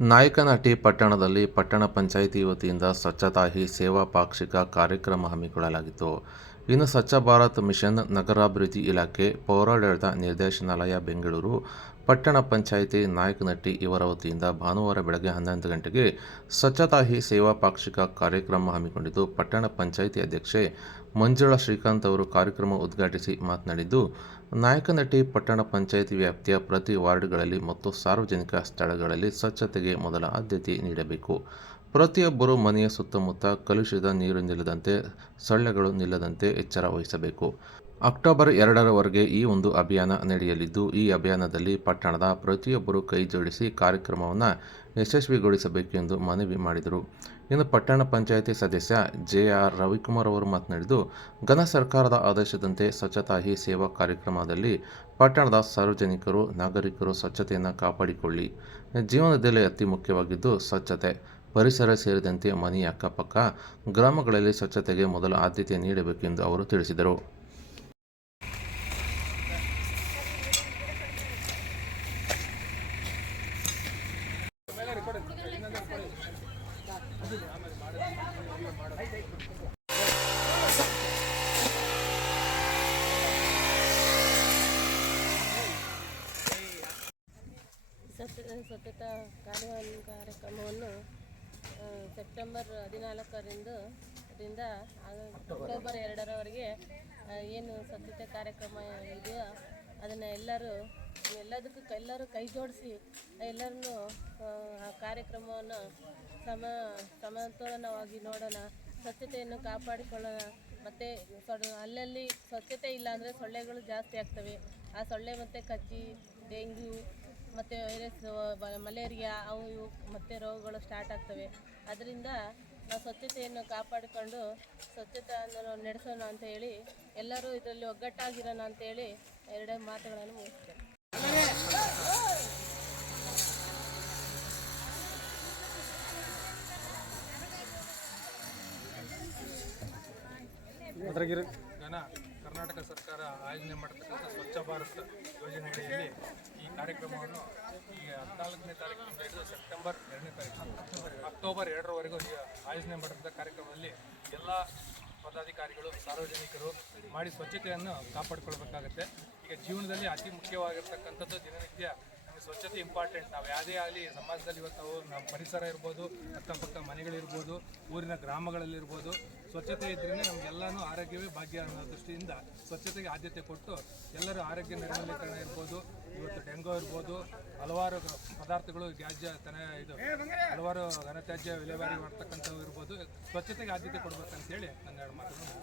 ನಾಯಕನಹಟ್ಟಿ ಪಟ್ಟಣದಲ್ಲಿ ಪಟ್ಟಣ ಪಂಚಾಯಿತಿ ವತಿಯಿಂದ ಸ್ವಚ್ಛತಾ ಹಿ ಸೇವಾ ಪಾಕ್ಷಿಕ ಕಾರ್ಯಕ್ರಮ ಹಮ್ಮಿಕೊಳ್ಳಲಾಗಿತ್ತು. ಇನ್ನು ಸ್ವಚ್ಛ ಭಾರತ್ ಮಿಷನ್ ನಗರಾಭಿವೃದ್ಧಿ ಇಲಾಖೆ, ಪೌರಾಡಳಿತ ನಿರ್ದೇಶನಾಲಯ, ಬೆಂಗಳೂರು, ಪಟ್ಟಣ ಪಂಚಾಯಿತಿ ನಾಯಕನಟ್ಟಿ ಇವರ ವತಿಯಿಂದ ಭಾನುವಾರ ಬೆಳಗ್ಗೆ ಹನ್ನೊಂದು ಗಂಟೆಗೆ ಸ್ವಚ್ಛತಾ ಹಿ ಸೇವಾ ಪಾಕ್ಷಿಕ ಕಾರ್ಯಕ್ರಮ ಹಮ್ಮಿಕೊಂಡಿದ್ದು, ಪಟ್ಟಣ ಪಂಚಾಯಿತಿ ಅಧ್ಯಕ್ಷೆ ಮಂಜುಳಾ ಶ್ರೀಕಾಂತ್ ಅವರು ಕಾರ್ಯಕ್ರಮ ಉದ್ಘಾಟಿಸಿ ಮಾತನಾಡಿದ್ದು, ನಾಯಕನಟ್ಟಿ ಪಟ್ಟಣ ಪಂಚಾಯಿತಿ ವ್ಯಾಪ್ತಿಯ ಪ್ರತಿ ವಾರ್ಡ್ಗಳಲ್ಲಿ ಮತ್ತು ಸಾರ್ವಜನಿಕ ಸ್ಥಳಗಳಲ್ಲಿ ಸ್ವಚ್ಛತೆಗೆ ಮೊದಲ ಆದ್ಯತೆ ನೀಡಬೇಕು. ಪ್ರತಿಯೊಬ್ಬರು ಮನೆಯ ಸುತ್ತಮುತ್ತ ಕಲುಷಿತ ನೀರು ನಿಲ್ಲದಂತೆ, ಸೊಳ್ಳೆಗಳು ನಿಲ್ಲದಂತೆ ಎಚ್ಚರ ವಹಿಸಬೇಕು. ಅಕ್ಟೋಬರ್ ಎರಡರವರೆಗೆ ಈ ಒಂದು ಅಭಿಯಾನ ನಡೆಯಲಿದ್ದು, ಈ ಅಭಿಯಾನದಲ್ಲಿ ಪಟ್ಟಣದ ಪ್ರತಿಯೊಬ್ಬರು ಕೈ ಜೋಡಿಸಿ ಕಾರ್ಯಕ್ರಮವನ್ನು ಯಶಸ್ವಿಗೊಳಿಸಬೇಕೆಂದು ಮನವಿ ಮಾಡಿದರು. ಇನ್ನು ಪಟ್ಟಣ ಪಂಚಾಯಿತಿ ಸದಸ್ಯ ಜೆ ಆರ್ ರವಿಕುಮಾರ್ ಅವರು ಮಾತನಾಡಿದ್ದು, ಘನ ಸರ್ಕಾರದ ಆದೇಶದಂತೆ ಸ್ವಚ್ಛತಾ ಹಿ ಸೇವಾ ಕಾರ್ಯಕ್ರಮದಲ್ಲಿ ಪಟ್ಟಣದ ಸಾರ್ವಜನಿಕರು, ನಾಗರಿಕರು ಸ್ವಚ್ಛತೆಯನ್ನು ಕಾಪಾಡಿಕೊಳ್ಳಿ. ಜೀವನದಲ್ಲಿ ಅತಿ ಮುಖ್ಯವಾಗಿದ್ದು ಸ್ವಚ್ಛತೆ. ಪರಿಸರ ಸೇರಿದಂತೆ ಮನೆಯ ಅಕ್ಕಪಕ್ಕ ಗ್ರಾಮಗಳಲ್ಲಿ ಸ್ವಚ್ಛತೆಗೆ ಮೊದಲ ಆದ್ಯತೆ ನೀಡಬೇಕೆಂದು ಅವರು ತಿಳಿಸಿದರು. ಸ್ವಚ್ಛ ಸ್ವಚ್ಛತಾ ಕಾರ್ಯ ಕಾರ್ಯಕ್ರಮವನ್ನು ಸೆಪ್ಟೆಂಬರ್ ಹದಿನಾಲ್ಕರಿಂದ ರಿಂದ ಅಕ್ಟೋಬರ್ ಎರಡರವರೆಗೆ ಏನು ಸ್ವಚ್ಛತೆ ಕಾರ್ಯಕ್ರಮ ಇದೆಯೋ ಅದನ್ನು ಎಲ್ಲರೂ ಎಲ್ಲದಕ್ಕೂ ಎಲ್ಲರೂ ಕೈ ಜೋಡಿಸಿ ಎಲ್ಲರನ್ನೂ ಆ, ಆ ಕಾರ್ಯಕ್ರಮವನ್ನು ಸಮ ಸಮತೋಲನವಾಗಿ ನೋಡೋಣ ಸ್ವಚ್ಛತೆಯನ್ನು ಕಾಪಾಡಿಕೊಳ್ಳೋಣ. ಮತ್ತು ಅಲ್ಲಲ್ಲಿ ಸ್ವಚ್ಛತೆ ಇಲ್ಲ ಅಂದರೆ ಸೊಳ್ಳೆಗಳು ಜಾಸ್ತಿ ಆಗ್ತವೆ. ಆ ಸೊಳ್ಳೆ ಮತ್ತು ಕಚ್ಚಿ ಡೆಂಗ್ಯೂ ಮತ್ತು ವೈರಸ್ ಮಲೇರಿಯಾ ಅವು ಇವು ಮತ್ತೆ ರೋಗಗಳು ಸ್ಟಾರ್ಟ್ ಆಗ್ತವೆ. ಅದರಿಂದ ನಾವು ಸ್ವಚ್ಛತೆಯನ್ನು ಕಾಪಾಡಿಕೊಂಡು ಸ್ವಚ್ಛತೆಯನ್ನು ನಡೆಸೋಣ ಅಂತ ಹೇಳಿ ಎಲ್ಲರೂ ಇದರಲ್ಲಿ ಒಗ್ಗಟ್ಟಾಗಿರೋಣ ಅಂತೇಳಿ ಎರಡೇ ಮಾತುಗಳನ್ನು ಮುಗಿಸ್ತೇನೆ. ಕರ್ನಾಟಕ ಸರ್ಕಾರ ಆಯೋಜನೆ ಮಾಡತಕ್ಕಂಥ ಸ್ವಚ್ಛ ಭಾರತ ಯೋಜನೆ ಅಡಿಯಲ್ಲಿ ಈ ಕಾರ್ಯಕ್ರಮವನ್ನು ಈ ಹದಿನಾಲ್ಕನೇ ತಾರೀಕಿನಿಂದ ಹಿಡಿದು ಸೆಪ್ಟೆಂಬರ್ ಎರಡನೇ ತಾರೀಕು, ಅಕ್ಟೋಬರ್ ಎರಡರವರೆಗೂ ಆಯೋಜನೆ ಮಾಡಿದಂಥ ಕಾರ್ಯಕ್ರಮದಲ್ಲಿ ಎಲ್ಲ ಪದಾಧಿಕಾರಿಗಳು, ಸಾರ್ವಜನಿಕರು ಮಾಡಿ ಸ್ವಚ್ಛತೆಯನ್ನು ಕಾಪಾಡಿಕೊಳ್ಬೇಕಾಗತ್ತೆ. ಈಗ ಜೀವನದಲ್ಲಿ ಅತಿ ಮುಖ್ಯವಾಗಿರ್ತಕ್ಕಂಥದ್ದು ದಿನನಿತ್ಯ ಸ್ವಚ್ಛತೆ ಇಂಪಾರ್ಟೆಂಟ್ ನಾವು ಯಾವುದೇ ಆಗಲಿ ಸಮಾಜದಲ್ಲಿ ಇವತ್ತು ನಾವು ನಮ್ಮ ಪರಿಸರ ಇರ್ಬೋದು, ಅಕ್ಕಪಕ್ಕ ಮನೆಗಳಿರ್ಬೋದು, ಊರಿನ ಗ್ರಾಮಗಳಲ್ಲಿರ್ಬೋದು, ಸ್ವಚ್ಛತೆ ಇದ್ರೇ ನಮಗೆಲ್ಲನೂ ಆರೋಗ್ಯವೇ ಭಾಗ್ಯ ಅನ್ನೋ ದೃಷ್ಟಿಯಿಂದ ಸ್ವಚ್ಛತೆಗೆ ಆದ್ಯತೆ ಕೊಟ್ಟು ಎಲ್ಲರೂ ಆರೋಗ್ಯ ನಿರ್ಮಲೀಕರಣ ಇರ್ಬೋದು, ಇವತ್ತು ಡೆಂಗೋ ಇರ್ಬೋದು, ಹಲವಾರು ಪದಾರ್ಥಗಳು ತ್ಯಾಜ್ಯ ತನ ಇದು, ಹಲವಾರು ಘನತ್ಯಾಜ್ಯ ವಿಲೇವಾರಿ ಮಾಡ್ತಕ್ಕಂಥವು ಇರ್ಬೋದು, ಸ್ವಚ್ಛತೆಗೆ ಆದ್ಯತೆ ಕೊಡ್ಬೇಕಂತೇಳಿ ನನ್ನ ಎರಡು ಮಾತನ್ನು.